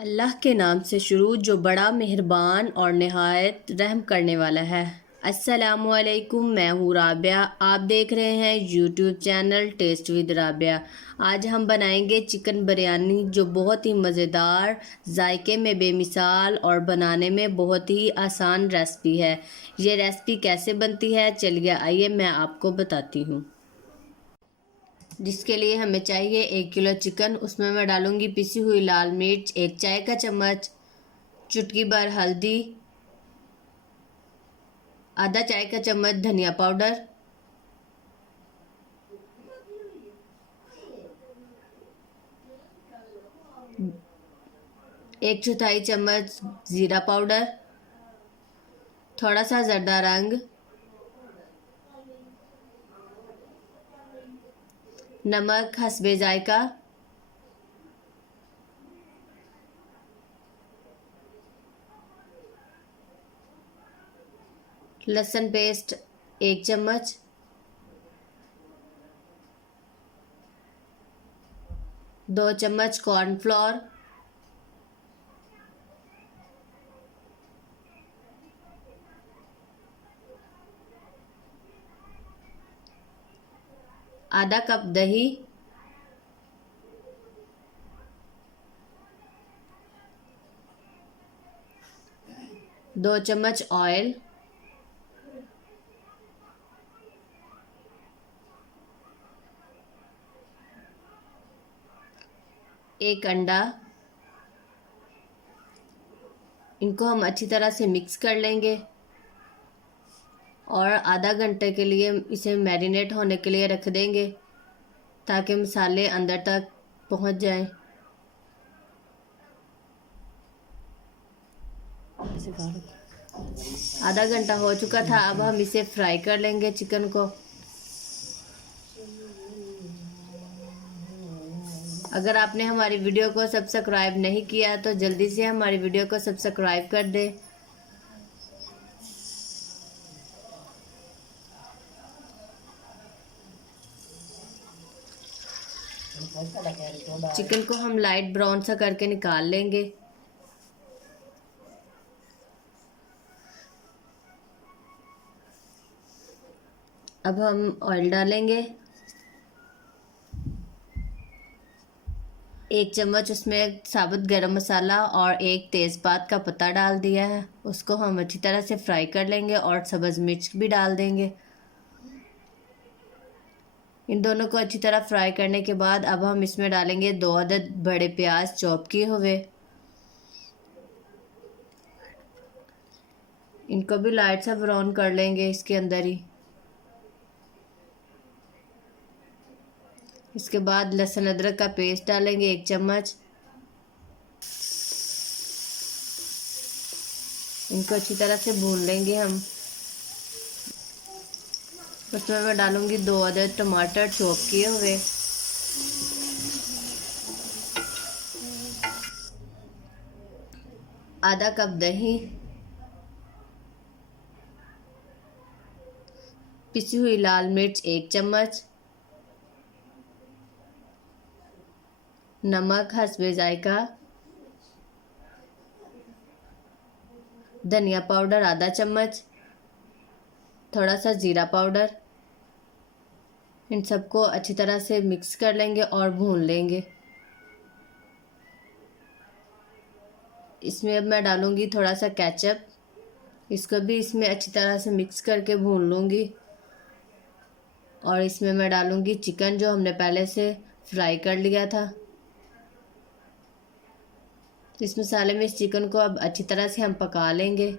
अल्लाह के नाम से शुरू जो बड़ा मेहरबान और नहायत रहम करने वाला है। अस्सलामुअलैकुम, मैं हूँ राबिया। आप देख रहे हैं YouTube channel taste with Rabia. आज हम बनाएंगे चिकन बिरयानी जो बहुत ही मज़ेदार, जायके में बेमिसाल और बनाने में बहुत ही आसान रेसिपी है। ये रेसिपी कैसे बनती है, चलिए आइए मैं आपको बताती हूँ। जिसके लिए हमें चाहिए 1 किलो चिकन। उसमें मैं डालूंगी पिसी हुई लाल मिर्च 1 चाय का चम्मच, चुटकी भर हल्दी, आधा चाय का चम्मच धनिया पाउडर, एक चौथाई चम्मच ज़ीरा पाउडर, थोड़ा सा ज़र्दा रंग, नमक हस्बे जायका, लहसुन पेस्ट 1 चम्मच, दो चम्मच कॉर्नफ्लोर, आधा कप दही, दो चम्मच ऑयल, एक अंडा। इनको हम अच्छी तरह से मिक्स कर लेंगे और आधा घंटे के लिए इसे मैरिनेट होने के लिए रख देंगे ताकि मसाले अंदर तक पहुंच जाएं। आधा घंटा हो चुका था, अब हम इसे फ्राई कर लेंगे चिकन को। अगर आपने हमारी वीडियो को सब्सक्राइब नहीं किया तो जल्दी से हमारी वीडियो को सब्सक्राइब कर दें। चिकन को हम लाइट ब्राउन सा करके निकाल लेंगे। अब हम ऑयल डालेंगे, 1 चम्मच उसमें साबुत गरम मसाला और एक तेज़पात का पत्ता डाल दिया है। उसको हम अच्छी तरह से फ्राई कर लेंगे और सब्ज़ मिर्च भी डाल देंगे। इन दोनों को अच्छी तरह फ्राई करने के बाद अब हम इसमें डालेंगे 2 अदद बड़े प्याज चॉप किए हुए। इनको भी लाइट सा ब्राउन कर लेंगे इसके अंदर ही। इसके बाद लहसुन अदरक का पेस्ट डालेंगे 1 चम्मच। इनको अच्छी तरह से भून लेंगे हम। उसमें मैं डालूंगी 2 अदद टमाटर चॉप किए हुए, आधा कप दही, पिसी हुई लाल मिर्च 1 चम्मच, नमक हस्बे जायका, धनिया पाउडर आधा चम्मच, थोड़ा सा जीरा पाउडर। इन सबको अच्छी तरह से मिक्स कर लेंगे और भून लेंगे। इसमें अब मैं डालूंगी थोड़ा सा केचप। इसको भी इसमें अच्छी तरह से मिक्स करके भून लूँगी और इसमें मैं डालूंगी चिकन जो हमने पहले से फ्राई कर लिया था। इस मसाले में इस चिकन को अब अच्छी तरह से हम पका लेंगे।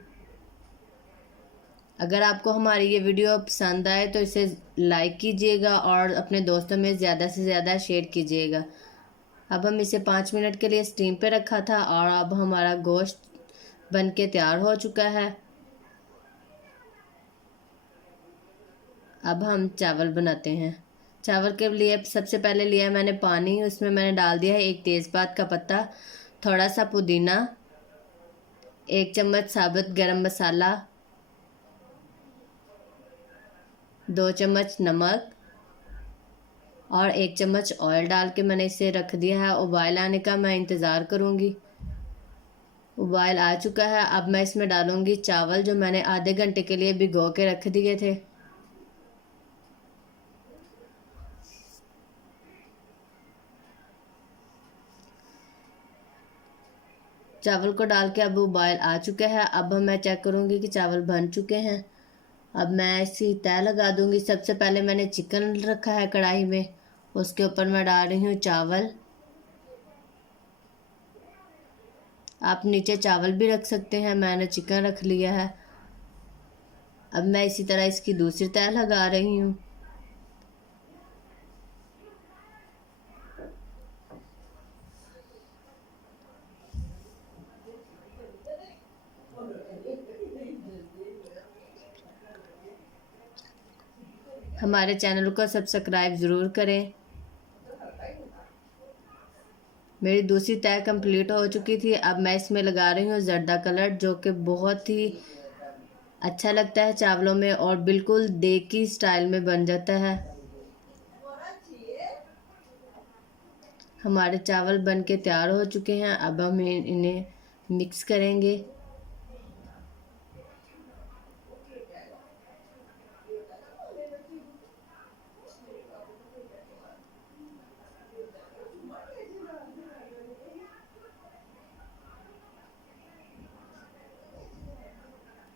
अगर आपको हमारी ये वीडियो पसंद आए तो इसे लाइक कीजिएगा और अपने दोस्तों में ज़्यादा से ज़्यादा शेयर कीजिएगा। अब हम इसे 5 मिनट के लिए स्टीम पे रखा था और अब हमारा गोश्त बन के तैयार हो चुका है। अब हम चावल बनाते हैं। चावल के लिए सबसे पहले लिया है मैंने पानी। उसमें मैंने डाल दिया है 1 तेज़पात का पत्ता, थोड़ा सा पुदीना, 1 चम्मच साबुत गरम मसाला, 2 चम्मच नमक और 1 चम्मच ऑयल डाल के मैंने इसे रख दिया है। उबाल आने का मैं इंतज़ार करूँगी। उबाल आ चुका है। अब मैं इसमें डालूंगी चावल जो मैंने आधे घंटे के लिए भिगो के रख दिए थे। चावल को डाल के अब उबाल आ चुका है। अब मैं चेक करूंगी कि चावल बन चुके हैं। अब मैं इसकी तय लगा दूंगी। सबसे पहले मैंने चिकन रखा है कढ़ाई में, उसके ऊपर मैं डाल रही हूँ चावल। आप नीचे चावल भी रख सकते हैं, मैंने चिकन रख लिया है। अब मैं इसी तरह इसकी दूसरी तय लगा रही हूँ। हमारे चैनल को सब्सक्राइब ज़रूर करें। मेरी दूसरी तय कंप्लीट हो चुकी थी। अब मैं इसमें लगा रही हूँ ज़र्दा कलर, जो कि बहुत ही अच्छा लगता है चावलों में और बिल्कुल देगी स्टाइल में बन जाता है। हमारे चावल बन के तैयार हो चुके हैं। अब हम इन्हें मिक्स करेंगे।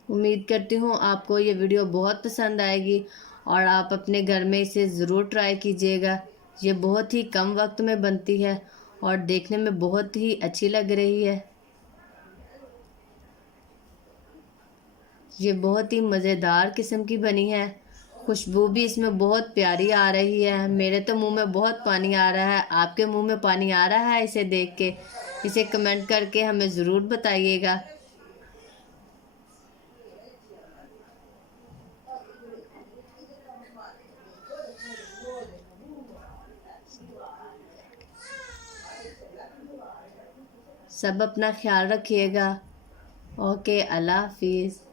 उम्मीद करती हूँ आपको ये वीडियो बहुत पसंद आएगी और आप अपने घर में इसे ज़रूर ट्राई कीजिएगा। ये बहुत ही कम वक्त में बनती है और देखने में बहुत ही अच्छी लग रही है। ये बहुत ही मज़ेदार किस्म की बनी है। खुशबू भी इसमें बहुत प्यारी आ रही है। मेरे तो मुंह में बहुत पानी आ रहा है। आपके मुंह में पानी आ रहा है इसे देख के? इसे कमेंट करके हमें ज़रूर बताइएगा। सब अपना ख्याल रखिएगा। ओके, अल्लाह हाफिज़।